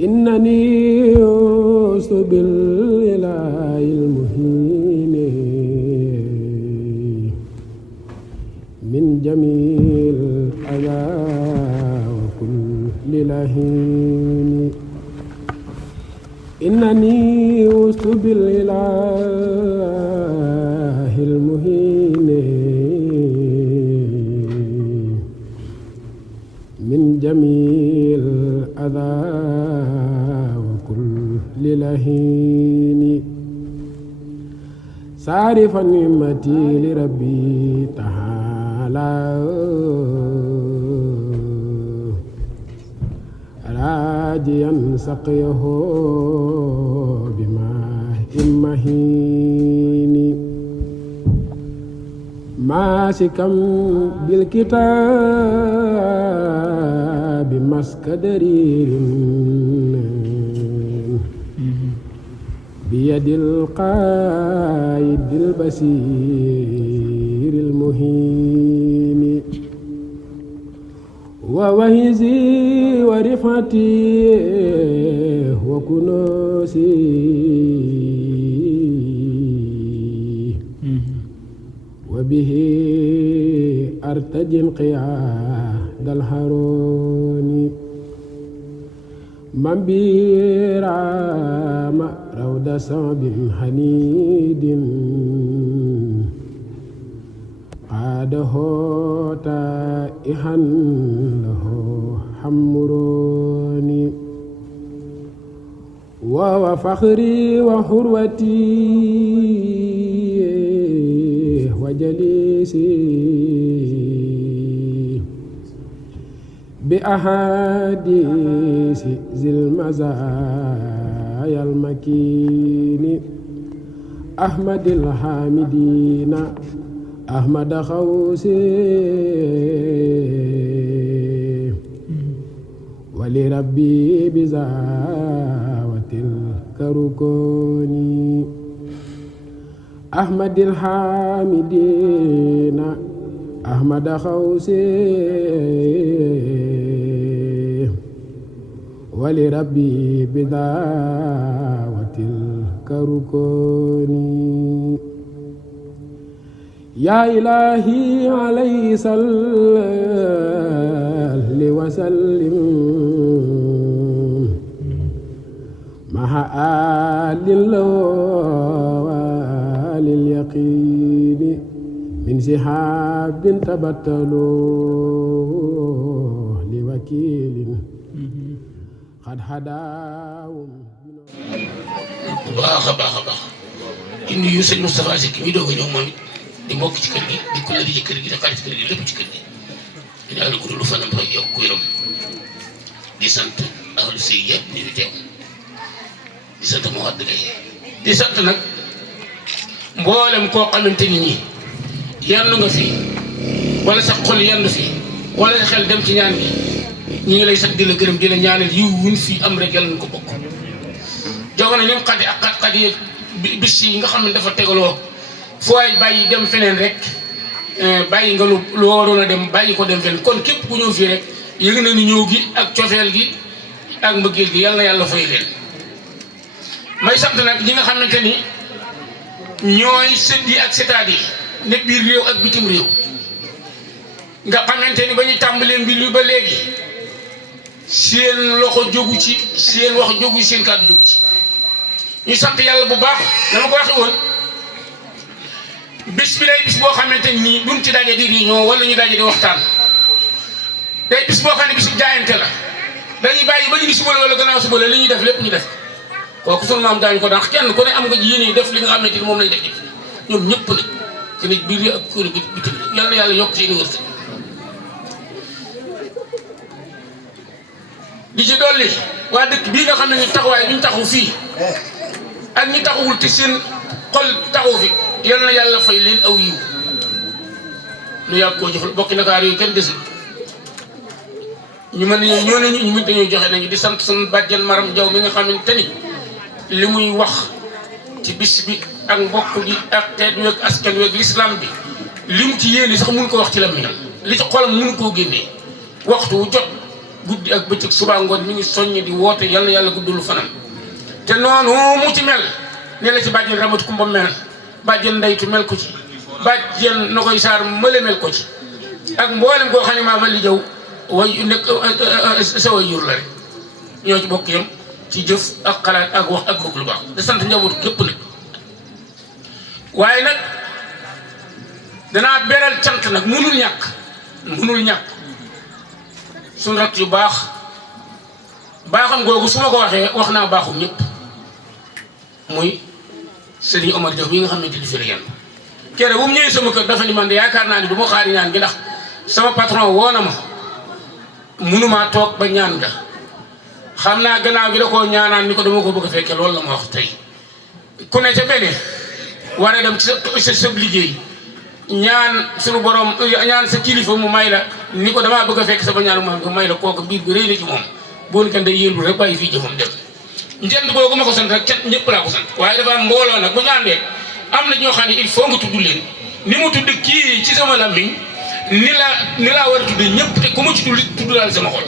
إنني أوس بالإله المهين من جميع الأذى وكل لهين إنني أوس بالإله المهين من جميع الأذى وكل لهين صارفا نعمتي لربي تعالى راجيا سقيه بماء مهين ماسكا بالكتاب مسك درير بيد القائد البصير المهين ووهزي ورفعتي وكنوسي وبه أرتجي انقياد الهارون من بيرام رود صعب حنيد قاده تائها له حمروني وهو فخري وحروتي وجليسي بأحاديث ذي المزايا المكين أحمد الحامدين أحمد خوسي ولربي بزاوة الكركوني أحمد الحامدين أحمد خوسي ولربي بدعوة الكركوني يا إلهي عليه صل وسلم مع آل لليقين من سحاب تبتلوا لوكيل قد هداهم baax a baax di nuyu sëñ Moustapha Seck mi doog a ñëw moom it di mbokk ci kër gi di kulle di ci kër gi di xarit ci kër gi lépp ci kër gi di ñaan ko lu fanam rek yokk yaram di sant ahlu sëy yëpp ñu fi teew di sant moo wax dëgg di sant nag mboolem koo xamante ni ñi yandu nga fi wala sa xol yandu fi wala sa xel dem ci ñaan gi ñu ngi lay sant di la gërëm di la ñaanal yiw wuñ fi am rek yàlla na ko bokk jamono lim xadi ak xat-xat yi bis yi nga xam ne dafa tegaloo foo ay bàyyi dem feneen rek bàyyi nga lu waroon a dem bàyyi ko dem feneen kon képp ku ñëw fii rek yëg na ni ñëw gi ak cofeel gi ak mbëggeel gi yàlla na yàlla fay leen may sant nag ñi nga xamante ni ñooy sët yi ak setaat yi ne biir réew ak bitim réew nga xamante ni ba ñu tàmbalee mbir li ba léegi seen loxo jógu ci seen wax jógu ci seen kàddu jógu ci ñu sant yàlla bu baax dama ko waxee woon bis bi day bis boo xamante ni duñ ci daje di réunion wala ñu daje di waxtaan day bis boo xam ne bisu jaayante la dañuy bàyyi ba ñu ngi suba la wala gannaaw suba la li ñuy def lépp ñu def kooku sunu maam daañu ko daan kenn ku ne am nga yéene def li nga xamante ni moom lañ def ñoom ñëpp nag ci nit biir ak kër bi bitim yal na yàlla yokk seen wërsëg di ci dolli waa dëkk bii nga xam ne ni taxawaay bi ñu taxaw fii ak ñi taxawul te seen xol taxaw fi yal na yàlla fay leen aw yiw lu yàgg koo jox bokki Ndakaar yooyu kenn desul ñu mën nañoo ñoo nañu ñu mën dañoo joxe nañu di sant sunu bàjjen Maram Jaw mi nga xamante ni li muy wax ci bis bi ak mbokk gi ak xeet wi ak askan wi ak lislaam bi li mu ci yéene sax mënu ko wax ci la mi li ci xolam mënu koo génnee waxtu wu jot guddi ak bëccëg suba ngoon mi ngi soññ di woote yal na yàlla guddulu fanam te noonu mu ci mel ne la ci bàjjen Ramatu Kumba mel bàjjen Ndeytu mel ko ci bàjjen Nogoy Saar mële mel ko ci ak mboolem koo xam ne maa ma li jaw way nekk sa way jur la rek ñoo ci bokk yam ci jëf ak xalaat ak wax ak bëgg lu baax da sant njabootu képp nag waaye nag danaa beral cant nag munul ñàkk suñu rakk yu baaxam googu su ma ko waxee wax naa baaxum ñëpp muy Serigne Omar Diaw bi nga xamante ni fi la yenn kere bu mu ñëwee sama kër dafa ni man de yaakaar naa ni du ma xaari ñaan gi ndax sama patron woo na ma munumaa toog ba ñaan nga xam naa gannaaw gi da koo ñaanaan ni ko dama ko bëgg a fekke loolu la ma wax tey ku ne ca benn war a dem ci sa liggéey ñaan suñu borom ñaan sa kilifa mu may la ni ko damaa bëgg a fekk sama ñaanu maam nga may la kooku biir bi rëy na ci moom boonu kan day yëlbu rek bàyyi fii jëfam dem njënd boobu ma ko sant rek cant ñëpp laa ko sant waaye dafa am mbooloo nag bu ñu àndee am na ñoo xam ne il faut nga tudd leen ni mu tudd kii ci sama lammiñ ni laa war a tudd ñëpp te ku ma ci tudd daal sama xol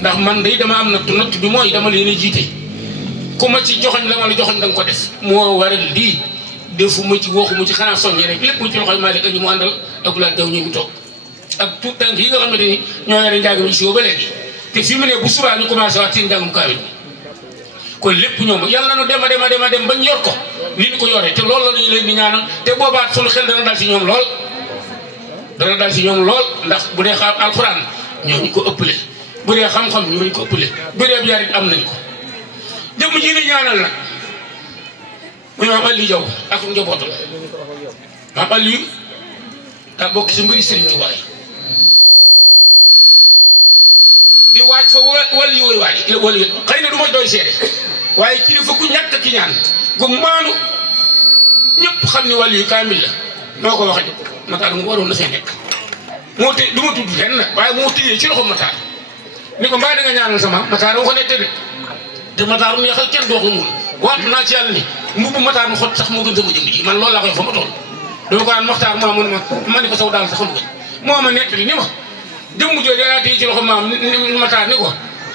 ndax man day dama am natt bi mooy dama leen a jiite ku ma ci joxoñ la ma la joxoñ da nga ko def moo waral lii defuma ci waxuma ci xanaa soññe rek lépp mu ci loxoy maa lekk ñu mu àndal ak laa daw ñu mu toog ak tout tànk yi nga xamante ni ñoo yore njàng mi si ba léegi te fi mu ne bu subaa ñu commencé waat seen njàngum kaamil kon lépp ñoom yàlla na nu dem bañ yor ko ni ñu ko yoree te loolu la ñu leen di ñaanal te boobaat sunu xel dana dal si ñoom lool ndax bu dee xam alxuraan ñoo ñu ko ëppale bu dee xam-xam ñoo ñu ko ëppale bu dee bi yarit am nañ ko jëmm ji ni ñaanal nag muy maam Aliou Diaw ak njabootam maam Aliou daa bokk si mbiri Serigne Touba di waaj fa wàllu yooyu wàllu xëy na du ma doy seede waaye kilifa ku ñàkk ki ñaan gu maanu ñëpp xam ni wàllu yu kaamil la noo ko waxee Matar mu waroon na fee nekk moo te du ma tudd lenn nag waaye moo tëjee ci loxo Matar ni ko mbaa da nga ñaanal sama Matar moo ko nekk te Matar mu neexal kenn doo ko mun waatu naa ci yàlla ni mbubu Matar mu xot sax moo gën sama jëmm ji man loolu laa koy fa ma toll dama ko daan Matar maa mun ma ni ko saw daal sax xam nga moo ma nettali ni ma jëmm jooju yaa téye ci loxo maam Matar ni ko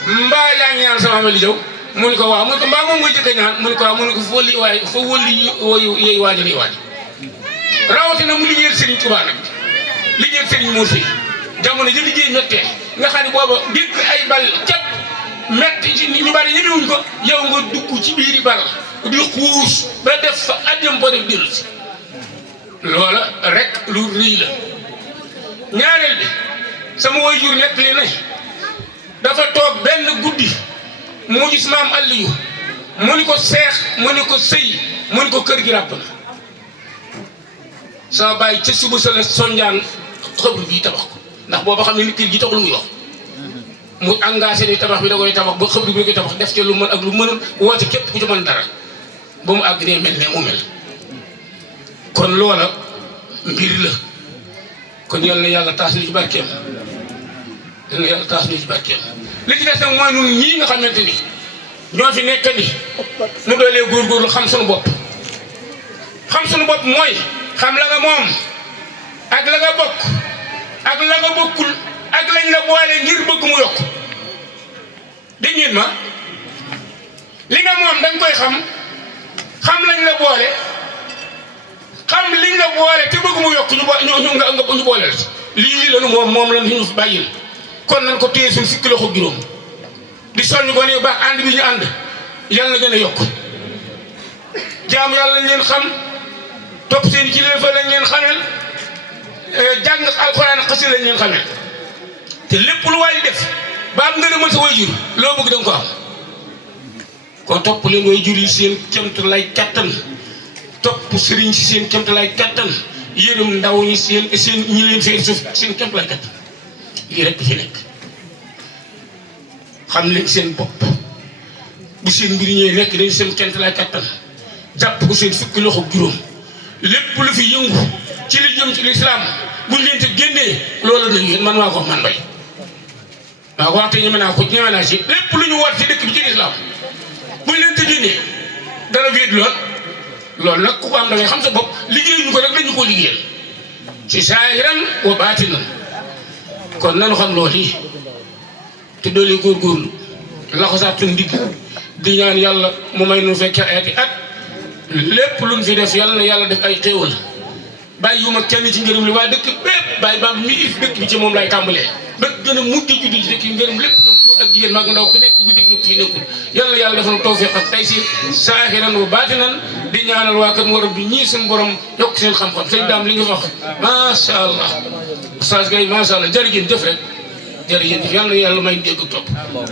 mbaa yaa ngi ñaan sama Aliou Diaw mu ni ko waaw mu ni ko mbaa moom mooy jëkk a ñaan mu ni ko waaw mu ni ko fa wëli yooyu waaja lay waaj rawatina mu liggéeyal Serigne Touba nag liggéeyal Serigne Mor Seye jamono ji liggéey méttee nga xam ne booba dégg ay bal cap métti ci ñu bari ñemewuñ ko yow nga dugg ci biiri bal di xuus ba def fa ajjam boo def dellu si loola rek lu rëy la ñaareel bi sama waajur nekk li ne dafa toog benn guddi mu gis maam Aliou mu ni ko seex mu ni ko sëy mu ni ko kër gi ràpp na sama bàyyi ca suba sa la sonjaan xëbru bii tabax ko ndax booba xam ne ni kër gi taxul muy wax mu engagé ni tabax bi da koy tabax ba xëbru bi da koy tabax def ca lu mën ak lu mënul woote képp ku ci mën dara ba mu àgg dee mel ne mu mel kon loola mbir la kon yal na yàlla taas ñu ci barkeem yal na yàlla taas ñu ci barkeem li ci des nag mooy ñun ñii nga xamante ni ñoo fi nekk ni mu doolee góorgóorlu xam suñu bopp mooy xam la nga moom ak la nga bokk ak la nga bokkul ak lañ la boole ngir bëgg mu yokk dégg ngeen ma li nga moom dañ koy xam lañ la boole xam liñ la boole te bëgg mu yokk ñu boole la ci lii la nu moom la ñu bàyyil kon nañ ko téye suñ fukki loxo juróom di soññ ko ne baax ànd bi ñu ànd yàlla na gën a yokk jaamu yàlla lañ leen xam topp seen ci leen fa lañ leen xamel jàng alxuraan ak xasida lañ leen xamel te lépp lu waay di def ba am ngërëmal sa waajur loo bëgg danga ko am kon topp leen waajur yi seen kemt lay kattan topp sëriñ si seen kemt lay kattan yërëm ndaw ñi seen ñi leen fee suuf seen kemt lay kattan lii rek fi nekk xam leen seen bopp bu seen mbir ñëwee nekk dañ seen kemt lay kattan jàpp ko seen fukki loxo juróom lépp lu fi yëngu ci li jëm ci lislaam buñ leen te génnee loolu nañ yéen man maa ko wax man bay maa ko wax te ñeme naa ci lépp lu ñu war ci dëkk bi ci lislaam buñ leen te génnee dara wéet loolu nag ku ko am da ngay xam sa bopp liggéey ñu ko rek dañu ko liggéeyal ci saahiran wa baatinan kon nanu xam loolu yi te doole góorgóorlu laxasaat suñu ndigg di ñaan yàlla mu may nu fekkee ay at lépp luñ fi def yàlla na yàlla def ay xéewal bàyyi yu ma kenn ci ngërëm li waaye dëkk bépp bàyyi ba mi if dëkk bi ci moom lay tàmbalee dëkk gën a mujj juddu ci dëkk yi ngërëm lépp ñoom góor ak jigéen mag ndaw ku nekk bi dëkk ñu fii nekkul yàlla yàlla defal tawfiq ak taysiir saahiran wa baatinan di ñaanal waa kër Mor bi ñii suñu borom yokk seen xam-xam sëñ daam li nga wax macha allah oustaz Gaye macha allah jërëjëf jëf rek jërëjëf yàlla yàlla may dégg topp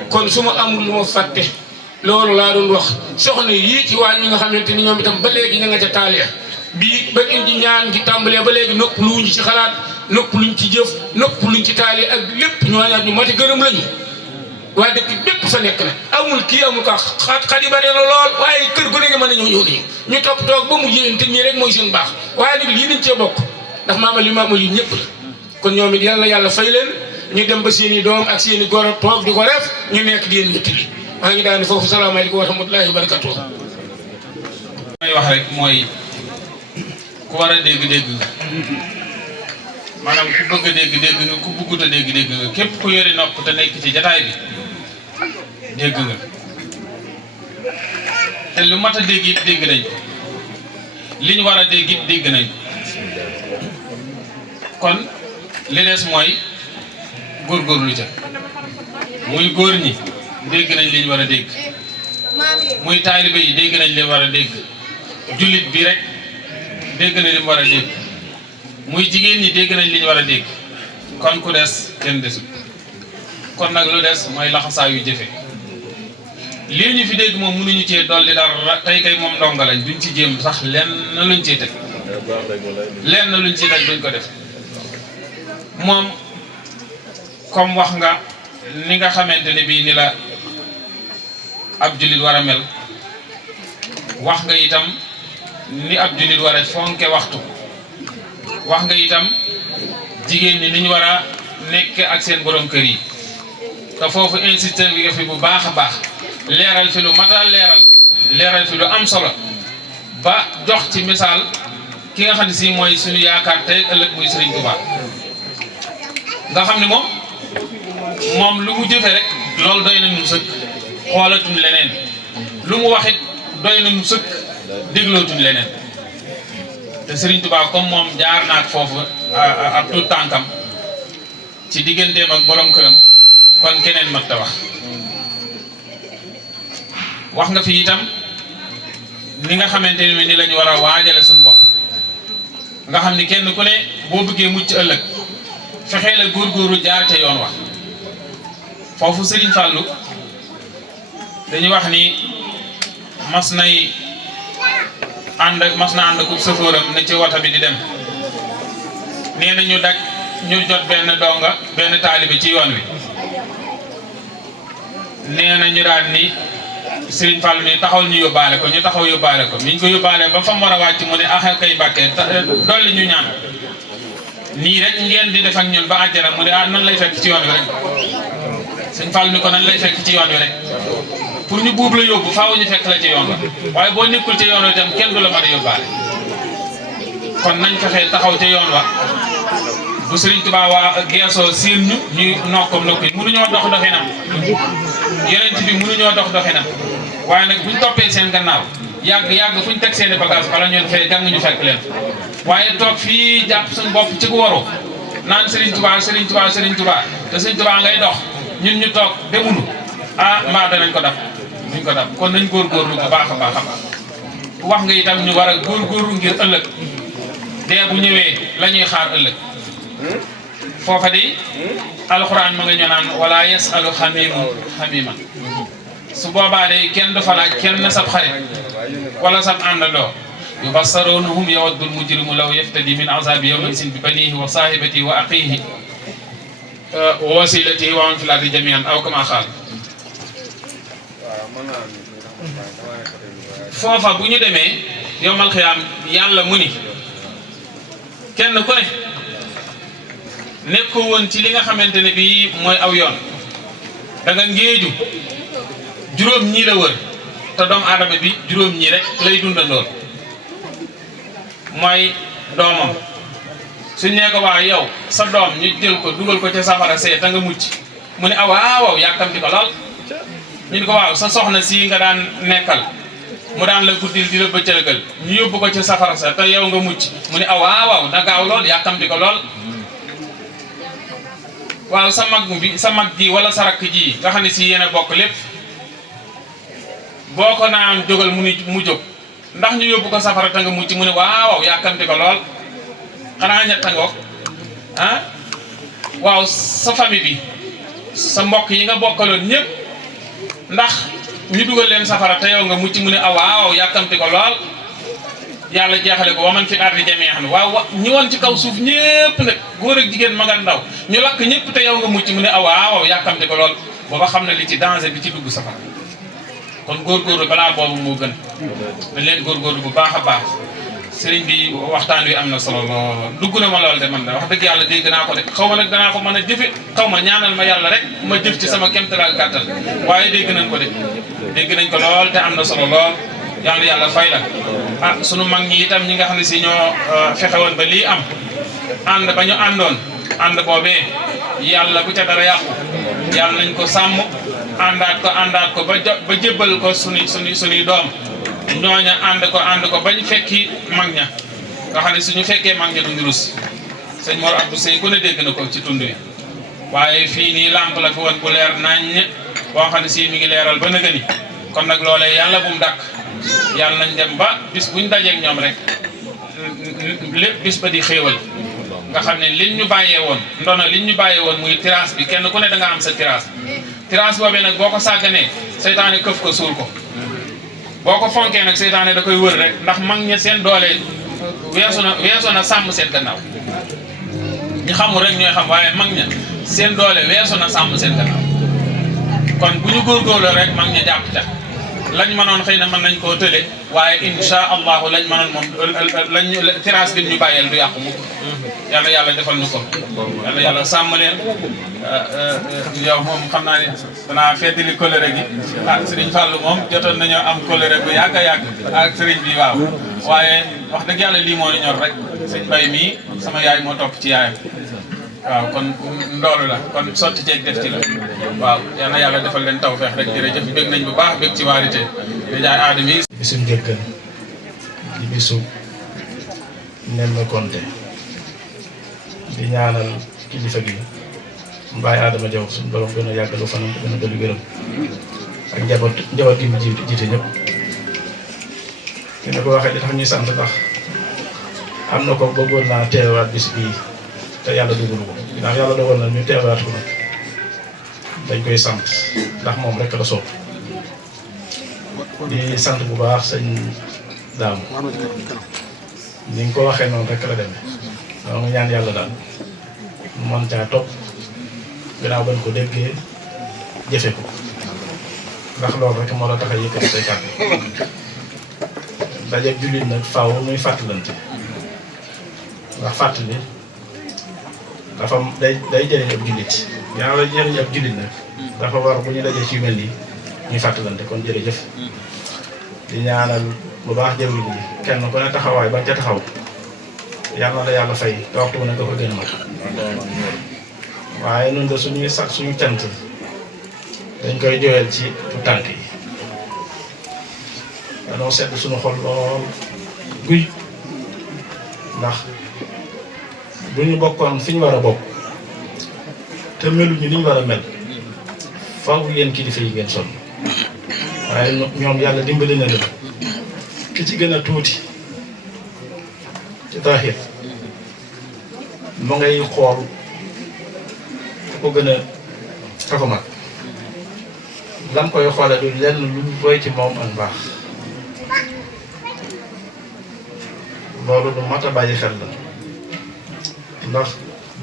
kon su ma amul lu ma fàtte loolu laa doon wax soxna yii ci waañ ñi nga xamante ni ñoom itam ba léegi ña nga ca taal ya bii ba indi ñaan gi tàmbalee ba léegi nopp luñ ci xalaat nopp luñ ci jëf nopp luñ ci taal ak lépp ñooñaat ñu mati gërëm lañu waaye dëkk bépp fa nekk nag amul kii amul ka xat yi bare na lool waaye kër gu ne nga mën a ñëw nañu ñu topp toog ba mu yéen te ñii rek mooy seen baax waaye nag lii nañ cee bokk ndax maamal yi ñëpp la kon ñoom it yàlla yàlla fay leen ñu dem ba seen i doom ak seen i goro toog di ko def ñu nekk di leen wéttali maa ngi daal foofu salaamaaleykum wa rahmatullahi wa barakatuh may wax rek mooy ku war a dégg-dégg nga maanaam ku bëgg a dégg-dégg nga ku bëggut a dégg-dégg nga képp ku yore nopp te nekk ci jataay bi dégg nga te lu mat a dégg it dégg nañ ko li ñu war a dégg it dégg nañ kon li des mooy góorgóorlu ca muy góor ñi dégg nañ li ñu war a dégg muy taalibe yi dégg nañ li war a dégg jullit bi rek dégg na li mu war a dégg muy jigéen ñi dégg nañ li ñu war a dégg kon ku des kenn desul kon nag lu des mooy laxasaa yu jëfe lii ñu fi dégg moom mënuñu cee dolli dara tey kay moom ndongo lañ duñ ci jéem sax lenn luñ ciy teg lenn luñ ciy teg duñ ko def moom comme wax nga ni nga xamante ne bii ni la ab jullit war a mel wax nga itam ni ab jullit war a fonke waxtu wax nga itam jigéen ñi ni ñu war a nekk ak seen borom kër yi te foofu insisté bi nga fi bu baax a baax leeral fi lu matal leeral fi lu am solo ba jox ci misaal ki nga xam ne si mooy suñu yaakaar tey ëllëg muy Serigne Touba nga xam ne moom lu mu jëfe rek loolu doy na ñu sëkk xoolatuñ leneen lu mu waxit doy na ñu sëkk déglootuñ leneen te Serigne Touba comme moom jaar naak foofu ab tuut tànkam ci digganteem ak borom këram kon keneen mat ta wax nga fi itam ni nga xamante ne ni lañu war a waajale suñu bopp nga xam ni kenn ku ne boo bëggee mucc ëllëg fexee la góorgóorlu jaar ca yoon wax foofu Serigne Fallou dañuy wax ni mas na ànd ku sëfooram ne ci wata bi di dem nee na ñu jot benn taalibe ci yoon wi nee na ñu daan ni Serigne Fallou ni taxaw ñu yóbbaale ko ñu taxaw yóbbaale ko miñ ko yóbbaale ba fa mu war a wàcc mu ne kay bàkkee dolli ñu ñaan nii rek ngeen di def ak ñun ba àjjana mu ne nan lay fekk ci yoon wi rek Serigne Fallou ni ko nan lay fekk ci yoon wi rek pour ñu buub la yóbbu faaw ñu fekk la ci yoon la waaye boo nekkul ci yoon wi itam kenn du la mën a yóbbaale kon nañ fexee taxaw ca yoon wa bu Serigne Touba waa geesoo siin ñu ñuy nokkom nokk yi mënuñoo dox doxinam yeneen bi mënuñoo dox doxinam waaye nag buñ toppee seen gannaaw yàgg fuñ teg seeni bagage bala ñoon fee jàng ñu fekk leen waaye toog fii jàpp suñu bopp ci ku waru naan Serigne Touba te Serigne Touba ngay dox ñun ñu toog demunu mbaa danañ ko dab duñ ko dab kon nañ góorgóorlu bu baax a baax a baax wax nga itam ñu war a góorgóorlu ngir ëllëg dee bu ñëwee la ñuy xaar ëllëg foofa de alxuraan ma nga ñu naan wala yasalu xamiman su boobaa de kenn du fa laaj kenn sab xarit wala sab àndandoo yubassaruunahum yawaddul mujrimu law yaftadi min azabi yawmin sin bi banihi wa sahibatihi wa aqihi wa wasilatihi wa man fil ardi jamian aw kama xaal foofa bu ñu demee yowmal xiyaam yàlla mu ni kenn ku ne nekkoo woon ci li nga xamante ne bii mooy aw yoon da nga ngéeju juróom ñii la wër te doomu aadama bi juróom ñii rek lay dundandoon mooy doomam suñ nee ko waa yow sa doom ñu jël ko dugal ko ca safara see ta nga mucc mu ne waaw yàkkamti ko lool ñu ne ko waaw sa soxna si nga daan nekkal mu daan la guddil di la bëccëgal ñu yóbbu ko ci safara sa te yow nga mucc mu ne waaw na gaaw lool yàkkamti ko lool waaw sa mag ji wala sa rakk ji nga xam ne si yéen a bokk lépp boo ko naan jógal mu jóg ndax ñu yóbbu ko safara te nga mucc mu ne waaw yàkkamti ko lool xanaa ñett ngoog waaw sa famille bi sa mbokk yi nga bokkaloon ñëpp ndax ñu dugal leen safara te yow nga mucc mu ne waaw yàkkamti ko lool yàlla jeexale ko wa man fi ardi jami'an waaw ñi woon ci kaw suuf ñëpp nag góor ak jigéen mag ak ndaw ñu lakk ñëpp te yow nga mucc mu ne waaw yàkkamti ko lool booba xam ne li ci danger bi ci dugg safara kon góorgóorlu balaa boobu moo gën dañ leen góorgóorlu bu baax a baax sëriñ bi waxtaan wi am na solo lool dugg na ma lool de man da wax dëgg yàlla dégg naa ko de xaw ma nag danaa ko mën a jëfe xaw ma ñaanal ma yàlla rek ma jëf ci sama kéemtalaal kàttan waaye dégg nañ ko de dégg nañ ko lool te am na solo lool yàlla yàlla fay la sunu mag ñi itam ñi nga xam ne si ñoo fexe woon ba lii am ànd ba ñu àndoon ànd boobee yàlla bu ca dara yàqu yàlla nañ ko sàmm àndaat ko ba jébbal ko suñuy doom ñooña ànd ko bañ fekki mag ña nga xam ne suñu fekkee mag ña duñu rus sëñ Mor Abdou Sey ku ne dégg na ko ci tund wi waaye fii nii lamp la fi woon bu leer nañ boo xam ne si mi ngi leeral ba nëga ni kon nag loolee yàlla bu mu dàkk yàlla nañ dem ba bis buñ dajeeg ñoom rek lépp bis ba di xéewal nga xam ne liñ ñu bàyyee woon ndono liñ ñu bàyyee woon muy terrasse bi kenn ku ne da nga am sa terrasse boobee nag boo ko sàgganee seytaane këf ko suul ko boo ko fonkee nag seytaane da koy wër rek ndax mag ña seen doole weesu na sàmm seen gannaaw ñu xamul rek ñooy xam waaye mag ña seen doole weesu na sàmm seen gannaaw kon bu ñu góorgóorloo rek mag ña jàpp ca lañ mënoon xëy na mën nañ koo tële waaye insha allahu lañ mënoon moom terrasse bi ñu bàyyeel du yàqu mukk yàlla yàlla defal ñu ko yàlla sàmm leen yow moom xam naa ne danaa feddali colère gi Serigne Fallou moom jotoon nañoo am colère bu yàgg a yàgg ak Serigne bi waaw waaye wax dëgg yàlla lii moo ñor rek sëñ Bay mii sama yaay moo topp ci yaayam waaw kon ndoolu la kon sotti ceeg def ci la waaw yal na yàlla defal leen tawfeex rek jërëjëf bég nañ bu baax bég ci waarité di jaay aadama yi bisu njëkkal di bisu Némé Konté di ñaanal kilifa gi Mbaye Adama Diaw suñu borom gën a yàggalu fanam gën a dolli wéram ak njaboot gi mu jiite ñëpp te ne ko waxee li tax ñuy sant ndax am na ko bëggoon naa teewaat bis bii te yàlla dugalu ko ndax yàlla dogal na ñu teewaat ko nag dañ koy sant ndax moom rek la soob di sant bu baax sëñ Daam ni nga ko waxee noonu rek la demee donc ñaan yàlla daal mën caa topp gannaaw bañ ko déggee jëfe ko ndax loolu rek moo la tax a yëkkati say kàddu dajeeg jullit nag faaw muy fàttalante ndax fàttali dafa day jëriñ ab jullit gannaaw la jëriñ ab jullit nag dafa war bu ñu dajee ci yu mel nii ñuy fàttalante kon jërëjëf di ñaanal bu baax jëwriñ bi kenn ku ne taxawaay bañ ca taxaw yàlla na la yàlla fay te waxtu bu ne nga ko gën a mat waaye noonu de suñu cant dañ koy jooyal ci tànk yi danoo sedd suñu xol lool guy ndax bu ñu bokkoon fi ñu war a bokk te meluñu ni ñu war a mel faaw yéen kilifa yi ngeen sonn waaye ñoom yàlla dimbali na leen ki ci gën a tuuti ci taaxir mu ngay xool ko gën a ko mag lam koy xoole du lenn lu roy ci moom ak baax loolu du mat a bàyyi xel la ndax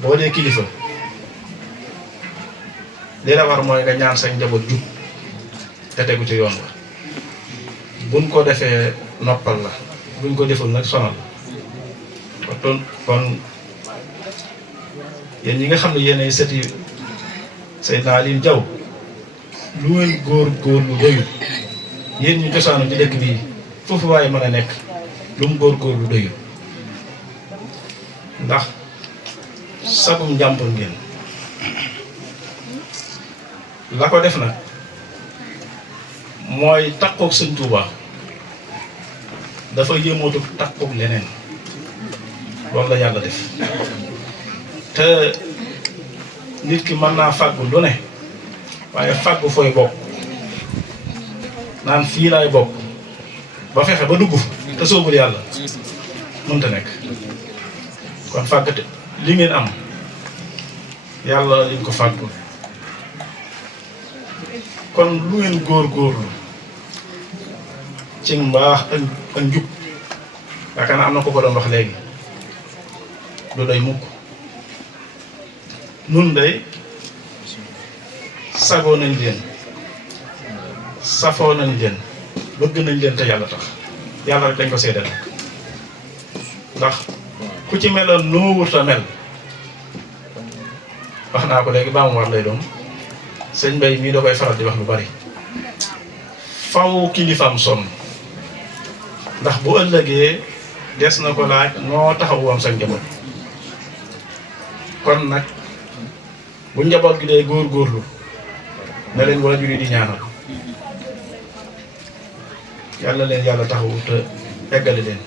boo dee kilifa li la war mooy nga ñaan sa njaboot jub te tegu ci yoon wa buñ ko defee noppal la buñ ko deful nag sonal kon yéen ñi nga xam ne yéen ay sëti Seydina Aliou Diaw lu ngeen góor lu doyul yéen ñu cosaanu ci dëkk bii foofu waaye mën a nekk lu mu góor lu doyul ndax sagum njàmpur ngeen la ko def nag mooy takkook sëñ Tuuba dafa yëmootu takkook leneen loolu la yàlla def te nit ki mën naa fàggu lu ne waaye fàggu fooy bokk naan fii laay bokk ba fexe ba dugg te soobul yàlla mënta nekk kon fàggate li ngeen am yàlla liñ ko fàggul kon lu ngeen góorgóorlu ci mbaax ak njub yaakaar naa am na ko ko doon wax léegi du doy mukk nun day sagoo nañ leen safoo nañ leen bëgg nañ leen te yàlla tax yàlla rek dañ ko seedal ndax ku ci meloon noo wurta mel wax naa ko léegi baa mu war lay doon sëñ Mbay mii da koy faral di wax lu bari faw kilifaam sonn ndax bu ëllëgee des na ko laaj noo taxawoon sa njaboot kon nag bu njaboot gi dee góorgóorlu na leen waajur yi di ñaanal yàlla leen yàlla taxawu te eggale leen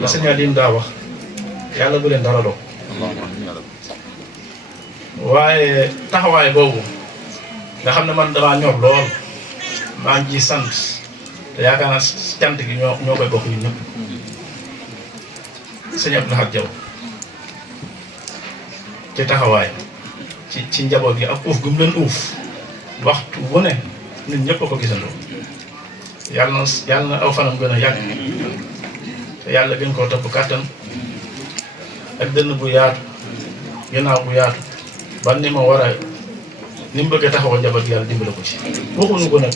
la sëñ Aline daa wax yàlla bu leen dara dog waaye taxawaay boobu nga xam ne man damaa ñor lool maa ngi ciy sant te yaakaar naa cant gi ñoo koy bokk ñun ñëpp sëñ Abdou Lahad Diaw ci taxawaay ci njaboot gi ak uuf gu mu leen uuf waxtu wu ne ñun ñëpp a ko gisandoo yàlla na aw fanam gën a yàgg te yàlla gën koo topp kàttan ak dënn bu yaatu ginnaaw bu yaatu ba ni ma war a ni mu bëgg a taxawal njaboot gi yàlla dimbale ko ci waxuñu ko nag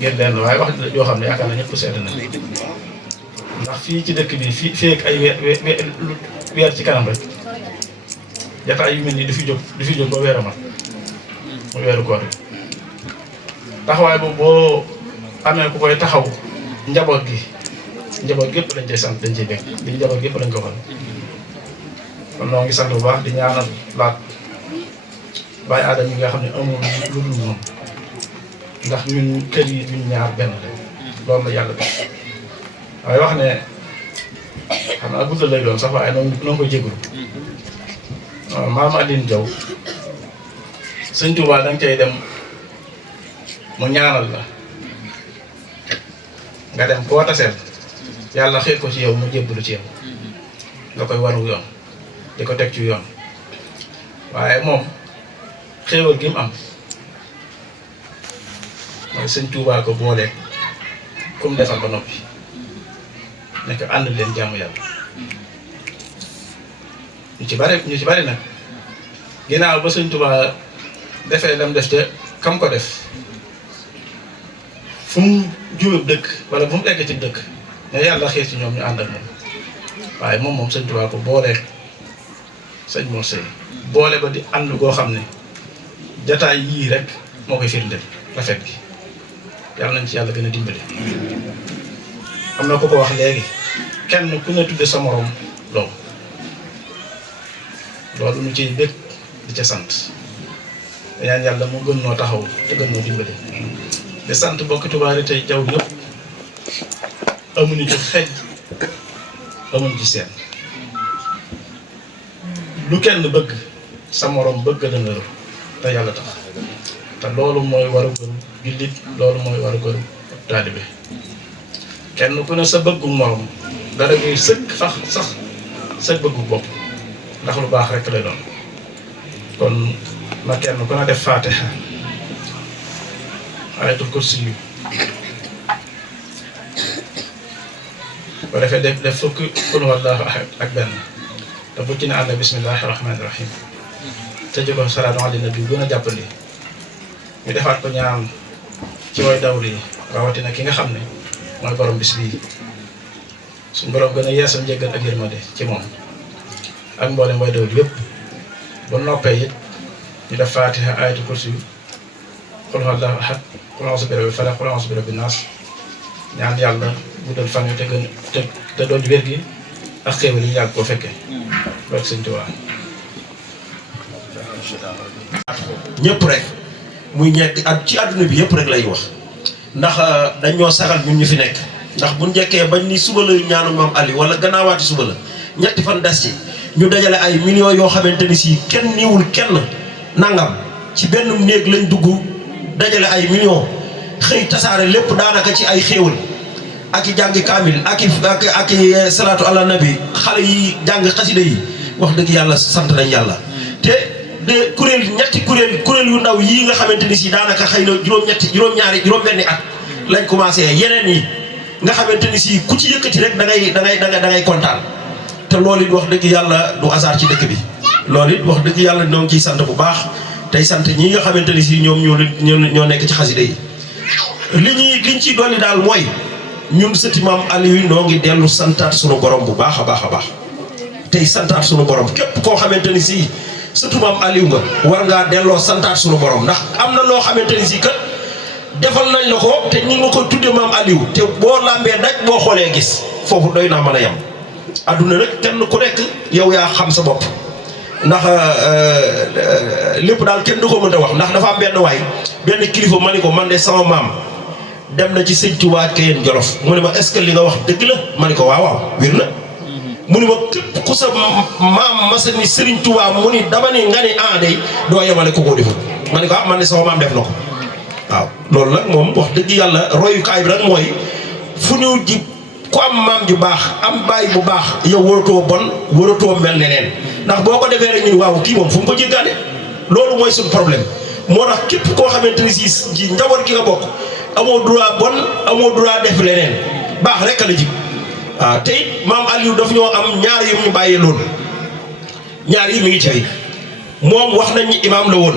ngeen leen waaye wax yoo xam ne yaakaar na ñëpp seetlu nañ ndax fii ci dëkk bi fii ak ay weer ci kanam rek jataay yu mel nii du fi jóg ba weer a mat mu weeru koor yi taxawaay boobu boo amee ku koy taxaw njaboot gépp lañ cay sant dañ ciy bekk li njaboot gépp lañ ko xal kon noo ngi sant bu baax di ñaanal laat bàyyi aadama yi nga xam ne amul lu dul moom ndax ñun kër yi duñ ñaar benn rek loolu la yàlla def waaye wax ne xam naa guddal lay doon sax waaye noo ko jégalu waaw Maam Aline Diaw sëñ Tuubaa danga cay dem mu ñaanal la nga dem koo taseel yàlla xëy ko ci yow mu jébbalu ci yow nga koy waru yoon di ko teg ci yoon waaye moom xéewal gi mu am mooy sëñ Tuubaa ko boolee ku mu defal ba noppi nekk ànd leen jàmm yàlla ñu ci bari nag ginnaaw ba sëñ Tuubaa defee lam def te kam ko def fu mu jubab dëkk wala fu mu egg ci dëkk ne yàlla xeet ci ñoom ñu ànd ak moom waaye moom sëñ Tuubaa ko boolee sëñ Mor Seye boole ba di ànd goo xam ne jataay yii rek moo koy firndeel rafet gi yàlla nañ ci yàlla gën a dimbali am na ko wax léegi kenn ku ne tudde sa morom doom loolu ñu ciy bëgg di ca sant ñaan yàlla mu gën noo taxaw te gën noo dimbali di sant bokki Touba tey jaw yëpp amuñu ci xej amuñu ci seen lu kenn bëgg sa morom bëgg la nga te yàlla tax te loolu mooy war a gëru jullit loolu mooy war a gëru taalibe kenn ku ne sa bëggu morom dara ngay sëkk sax sa bëggu bopp ndax lu baax rek lay doon kon na kenn ku ne def Faatiha ayatul kursi yu ko defee def fukki qul huwallaahu ahad ak benn te bu ci ne ànd bismillaahi rahmaani rahiim tëjee ko salaatu ala nabi gën a jàppandi ñu defaat ko ñaan ci way dawlu yi rawatina ki nga xam ne mooy borom bis bii suñu borom gën a yeesal njëggal ak yërmande ci moom ak mboolem way dawlu yëpp bu noppee it ñu def Faatiha ayatul kursi yu qul huwallaahu ahad qul a'uuzu bi rabbil falaq qul a'uuzu bi rabbin naas ñaan yàlla guddal fan yi te doon wér gi ak xéewal yi yàgg koo fekkee barke Sëñ Tuubaa ñëpp rek muy ñekk ci àdduna bi yëpp rek lay wax ndax dañoo sagal ñun ñu fi nekk ndax bu njëkkee bañ ni suba la ñaanu maam Ali wala gannaawaati suba la ñetti fan des ci ñu dajale ay millions yoo xamante ni si kenn niiwul kenn nangam ci benn néeg lañ dugg dajale ay millions xëy tasaare lépp daanaka ci ay xéewal ak i jàngi kaamil ak i salaatu ala nabi xale yi jàng xasida yi wax dëgg yàlla sant nañ yàlla te de ñetti kuréel yu ndaw yii nga xamante ni si daanaka xëy na juróom-benni at lañ commencé yeneen yi nga xamante ni si ku ci yëkkati rek da ngay kontaan te loolu it wax dëgg yàlla du hasard ci dëkk bi loolu it wax dëgg yàlla ñoo ngi ciy sant bu baax tey sant ñi nga xamante ni si ñoom ñoo nekk ci xasida yi liñ ciy dolli daal mooy ñun sëti maam Aliou noo ngi dellu santaat sunu borom bu baax a baax a baax tey santaat sunu borom képp koo xamante ni si sëtu maam Aliou nga war ngaa delloo santaat sunu borom ndax am na loo xamante ni si kat defal nañ la ko te ñi nga ko tudde maam Aliou te boo lambee daj boo xoolee gis foofu doy naa mën a yem adduna nag kenn ku nekk yow yaa xam sa bopp ndax lépp daal kenn du ko mënta wax ndax dafa am benn kilifa ma ni ko man de sama maam dem na ci sëñ Tuubaa Kayeen Jolof mu ne ma est-ce que li nga wax dëgg la ma ni ko waaw wér na mu ni ma képp ku sa maam masa ni Sëriñ Tuubaa mu ni dama ni nga ni day doo yemale ko koo deful ma ni ko man de sama maam def na ko waaw loolu nag moom wax dëgg yàlla royukaay bi nag mooy fu ñu ji ku am maam ju baax am baay bu baax yow waratoo bon waratoo mel ne leen ndax boo ko defee rek ñun waaw kii moom fu mu ko jéggaane loolu mooy suñu problème moo tax képp koo xamante ni si ji njaboot gi nga bokk amoo droit bon amoo droit def leneen baax rek la jig waaw te it maam Aliou daf ñoo am ñaar yu ñu bàyyee loolu ñaar yi mi ngi ci moom wax nañ ni imaam la woon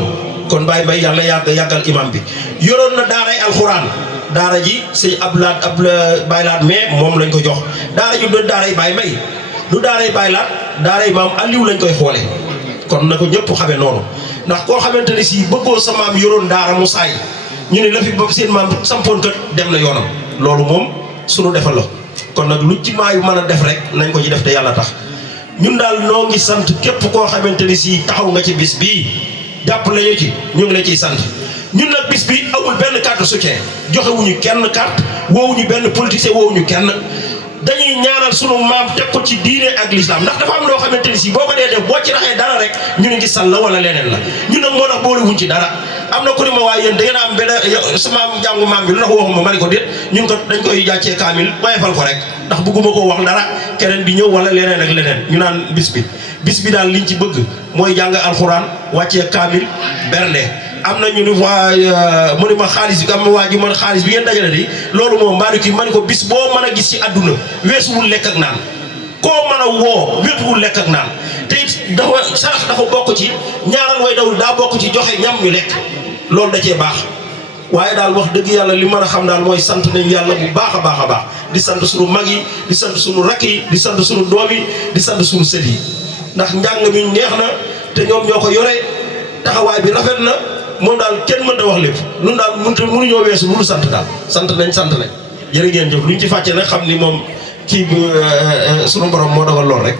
kon Baye Mbaye yàlla yàggal imam bi yoroon na daaray alxuraan daara ji sëñ Baye Laat mais moom lañ ko jox daara ji doon daaray Baye Mbaye du daaray Baye Laat daaray maam Aliou lañ koy xoole kon na ko ñëpp xamee noonu ndax koo xamante ne si bëggoo sa maam yoroon daara mu saay ñu ne la fi ba seen maam sampoon kat dem na yoonam loolu moom sunu defal la kon nag lu ci maayu mën a def rek nañ ko ci def te yàlla tax ñun daal noo ngi sant képp koo xamante ni si taxaw nga ci bis bii jàpp lañu ci ñu ngi la ciy sant ñun nag bis bi amul benn carte soutien joxewuñu kenn carte woowuñu benn politicien woowuñu kenn dañuy ñaanal sunu maam teg ko ci diine ak l'islam ndax dafa am loo xamante ni si boo ko dee def boo ci raxee dara rek ñu ngi sal la wala leneen la ñun nag moo tax boolewuñ ci dara am na ku ni ma waaye yéen da ngeen am benn sama jàngu maam bi lu tax waxuma ma ni ko déet ñun ko dañ koy jàccee kaamil wayefal ko rek ndax bëgguma koo wax dara keneen bi ñëw wala leneen ak leneen ñu naan bis bi daal liñ ci bëgg mooy jàng alxuraan wàccee kaamil bernde am na ñu ni waa mu ni ma xaalis bi am waa ji man xaalis bi ngeen dajale di loolu moom mbaa kii ma ni ko bis boo mën a gis ci àdduna weesuwul lekk ak naan koo mën a woo wéetuwul lekk ak naan te it dafa sarax dafa bokk ci ñaaral way dawul daa bokk ci joxe ñam ñu lekk loolu da cee baax waaye daal wax dëgg yàlla li mën a xam daal mooy sant nañ yàlla bu baax a baax a baax di sant sunu mag yi di sant sunu rakk yi di sant sunu doom yi di sant sunu sët yi ndax njàng mi neex na te ñoom ñoo ko yore taxawaay bi rafet na moom daal kenn mënta wax lépp ñun daal mënuñoo weesu lu sant daal sant nañ jërë ngeen jëf luñ ci fàcce nag xam ni moom kii bi sunu borom moo dogal lool rek.